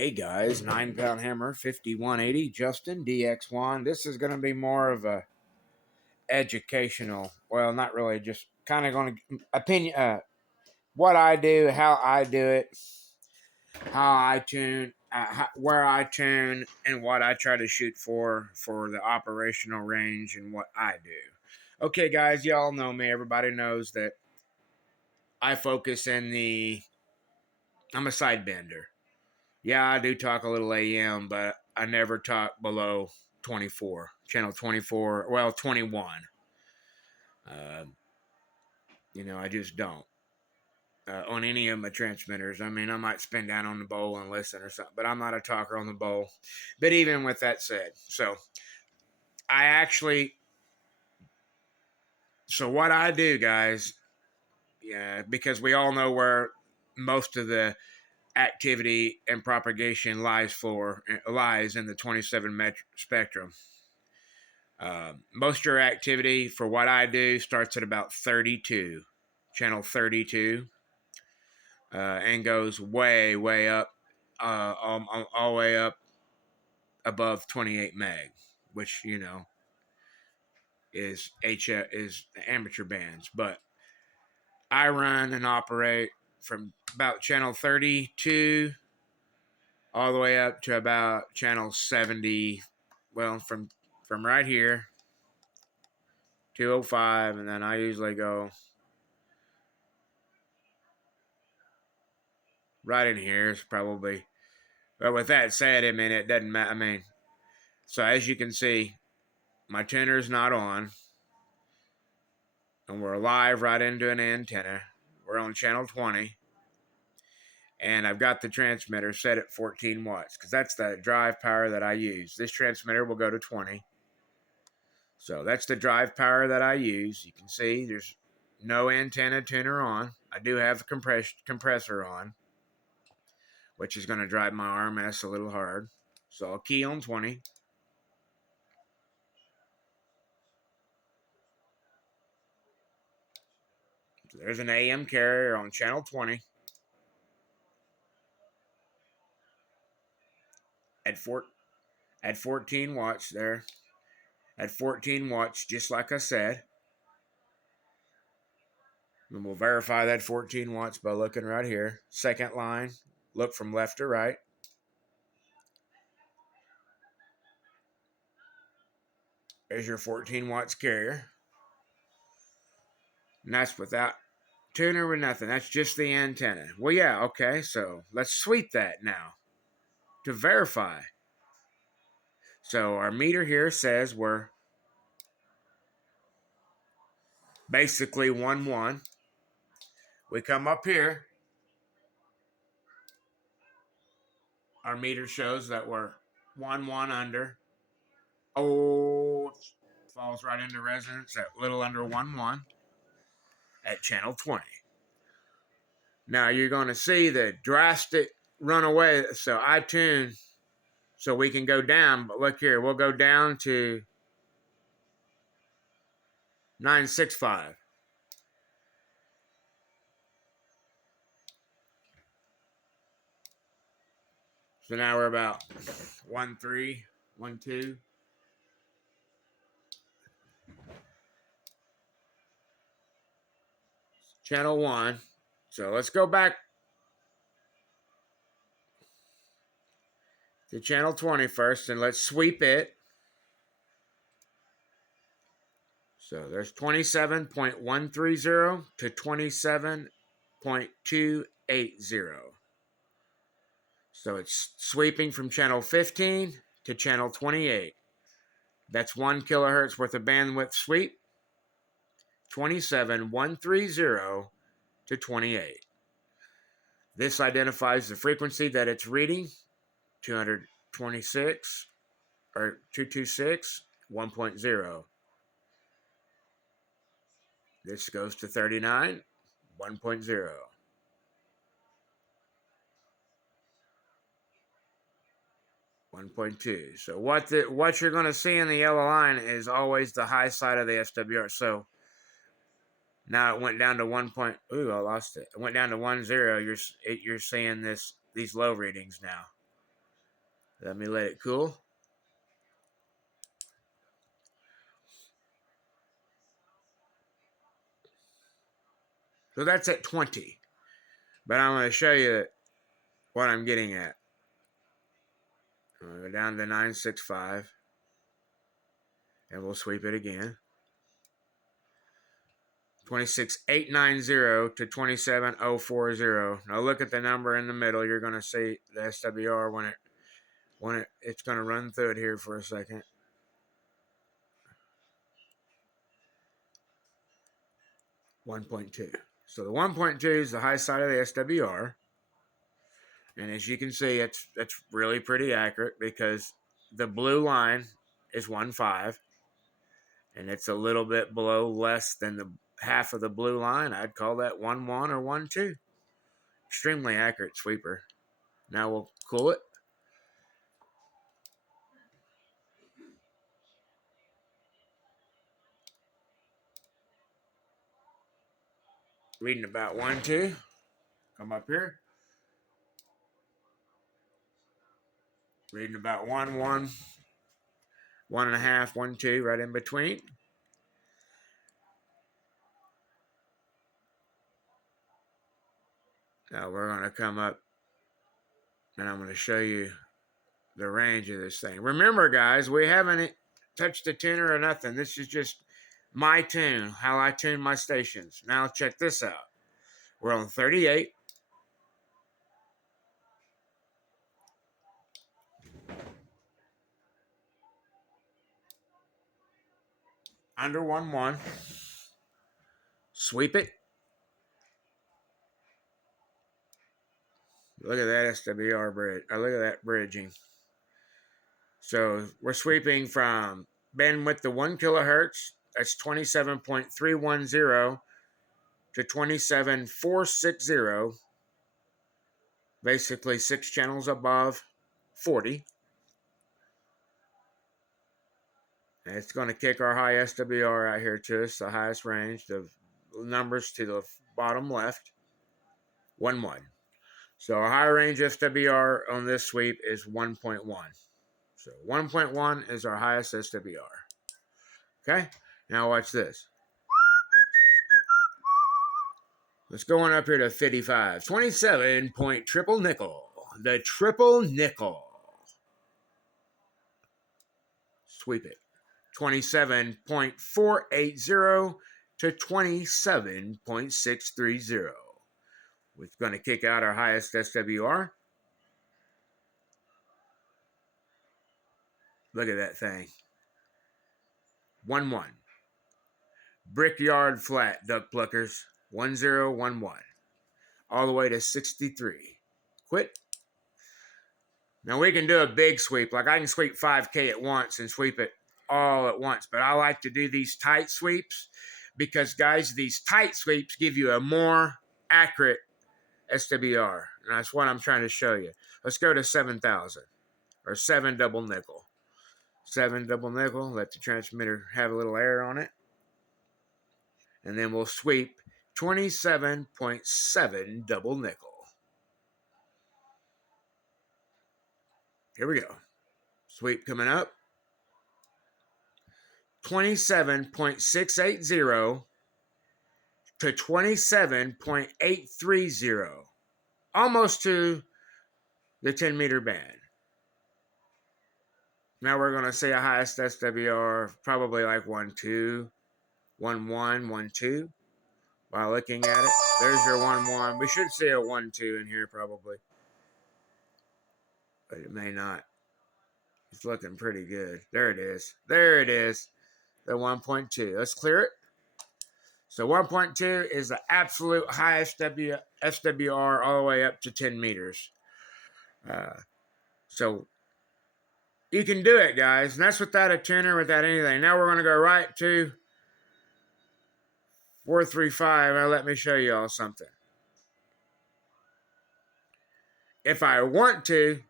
Hey guys, 9 pound hammer, 5180, Justin, DX1. This is going to be more of a educational, well, not really, just kind of going to opinion, what I do, how I do it, how I tune, where I tune, and what I try to shoot for the operational range and what I do. Okay, guys, y'all know me. Everybody knows that I focus I'm a side bender. Yeah, I do talk a little AM, but I never talk below 24, channel 24, well, 21. Uh, I just don't. On any of my transmitters. I mean, I might spin down on the bowl and listen or something, but I'm not a talker on the bowl. But even with that said, I actually, so what I do, guys, yeah, because we all know where most of the activity and propagation lies in the 27 spectrum. Most of your activity for what I do starts at about 32, channel 32, and goes way, way up, all the way up above 28 meg, which is amateur bands. But I run and operate from about channel 32 all the way up to about channel 70. Well, from right here 205, and then I usually go right in here. Is probably, but with that said, I mean, it doesn't matter. I mean, so as you can see, my tuner's not on, and we're live right into an antenna. We're on channel 20, and I've got the transmitter set at 14 watts because that's the drive power that I use. This transmitter will go to 20. So that's the drive power that I use. You can see there's no antenna tuner on. I do have the compressor on, which is going to drive my RMS a little hard. So I'll key on 20. So there's an AM carrier on channel 20 at 14 watts there. At 14 watts, just like I said. And we'll verify that 14 watts by looking right here. Second line, look from left to right. There's your 14 watts carrier. And that's without tuner with nothing. That's just the antenna. Well, yeah, okay, so let's sweep that now to verify. So our meter here says we're basically 1-1. We come up here. Our meter shows that we're 1-1 under. Oh, falls right into resonance at little under 1-1 at channel 20. Now you're going to see the drastic runaway. So I tune so we can go down. But look here, we'll go down to 965. So now we're about 1-3, 1-2. Channel 1. So let's go back to channel 20 first, and let's sweep it. So there's 27.130 to 27.280. So it's sweeping from channel 15 to channel 28. That's 1 kilohertz worth of bandwidth sweep. 27.130 to 28. This identifies the frequency that it's reading, 226 or 226, 1.0. This goes to 39, 1.0. So what you're going to see in the yellow line is always the high side of the SWR. So now it went down to 1. Ooh, I lost it. It went down to 10. You're seeing these low readings now. Let me let it cool. So that's at 20. But I'm going to show you what I'm getting at. I'm going to go down to 965. And we'll sweep it again. 26890 to 27040. Now look at the number in the middle. You're going to see the SWR when it's going to run through it here for a second. 1.2. So the 1.2 is the high side of the SWR. And as you can see, it's really pretty accurate because the blue line is 1.5. And it's a little bit below less than the half of the blue line. I'd call that 1.1 or 1.2. Extremely accurate sweeper. Now we'll cool it. Reading about 1.2. Come up here. Reading about 1.1, 1.5, 1.2, right in between. Now we're going to come up and I'm going to show you the range of this thing. Remember, guys, we haven't touched the tuner or nothing. This is just my tune, how I tune my stations. Now check this out. We're on 38. Under 1.1. Sweep it. Look at that SWR bridge. Look at that bridging. So we're sweeping from bandwidth to 1 kilohertz. That's 27.310 to 27.460. Basically 6 channels above 40. And it's going to kick our high SWR out here to us, the highest range. The numbers to the bottom left. 1.1. So our high range SWR on this sweep is 1.1. So 1.1 is our highest SWR. Okay? Now watch this. Let's go on up here to 55. 27 point triple nickel. The triple nickel. Sweep it. 27.480 to 27.630. We're going to kick out our highest SWR. Look at that thing. 1.1. Brickyard flat, duck pluckers. 1011. All the way to 63. Quit. Now we can do a big sweep. Like I can sweep 5K at once and sweep it all at once. But I like to do these tight sweeps because, guys, these tight sweeps give you a more accurate SWR. And that's what I'm trying to show you. Let's go to 7,000 or 7 double nickel. 7 double nickel. Let the transmitter have a little air on it. And then we'll sweep 27.7 double nickel. Here we go. Sweep coming up. 27.680 to 27.830. Almost to the 10 meter band. Now we're going to say a highest SWR, probably like 1.2, 1.1, 1.2. While looking at it, there's your 1.1. We should see a 1.2 in here probably. But it may not. It's looking pretty good. There it is. There it is. The 1.2. Let's clear it. So 1.2 is the absolute highest SWR all the way up to 10 meters. So you can do it, guys. And that's without a tuner, without anything. Now we're going to go right to 435. Now let me show you all something. If I want to,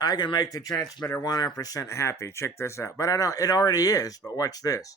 I can make the transmitter 100% happy. Check this out. But I don't. It already is. But watch this.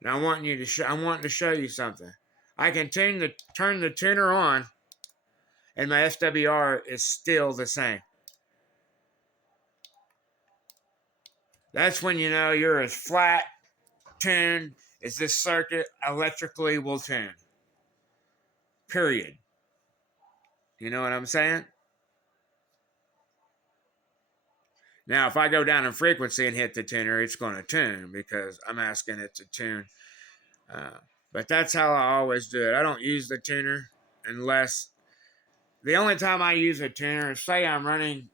Now I'm wanting to show you something. I can turn the tuner on, and my SWR is still the same. That's when you know you're as flat tuned as this circuit electrically will tune. Period. You know what I'm saying? Now, if I go down in frequency and hit the tuner, it's going to tune because I'm asking it to tune. But that's how I always do it. I don't use the tuner unless the only time I use a tuner is say I'm running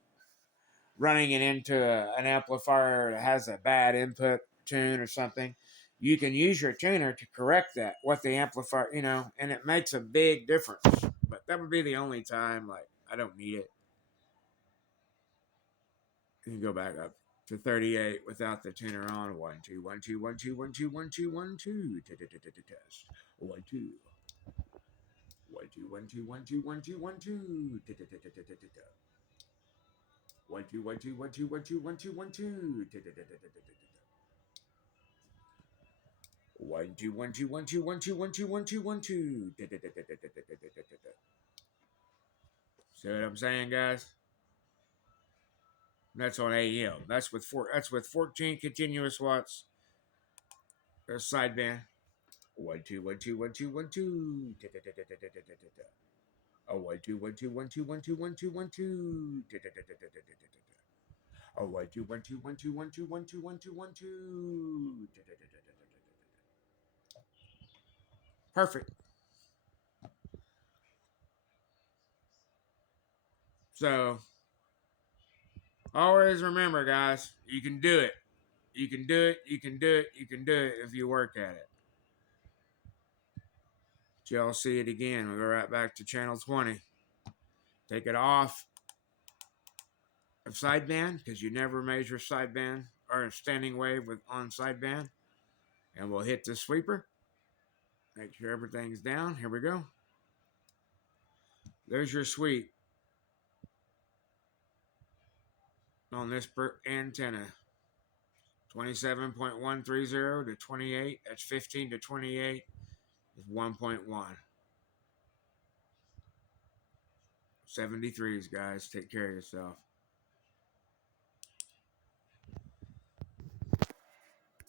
it into an amplifier that has a bad input tune or something. You can use your tuner to correct that, what the amplifier, and it makes a big difference. But that would be the only time, like, I don't need it. You can go back up to 38 without the tuner on. 1 2 1 2 1 2 1 2 1 2 1 2 test 1 2 1 2 1 2 1 2 1 2 1 2 1 2 1 2 1 2 1 2 1 2 1 2 1 2 1 2 1 2 1 2 1 2 1 2 1 2. See what I'm saying, guys? That's on AM. That's with 14 continuous watts. There's sideband. 1 2 1 2 1 2 1 2. Oh, 1 2 1 2 1 2 1 2 1 2 1 2. Oh, 1 2 1 2 1 2 1 2 1 2 1 2 1 2. Perfect. So always remember, guys, you can do it. You can do it. You can do it. You can do it if you work at it. Y'all see it again. We'll go right back to channel 20. Take it off of sideband because you never measure sideband or standing wave with on sideband. And we'll hit the sweeper. Make sure everything's down. Here we go. There's your sweep on this antenna. 27.130 to 28. That's 15 to 28 is 1.1. 73s, guys. Take care of yourself.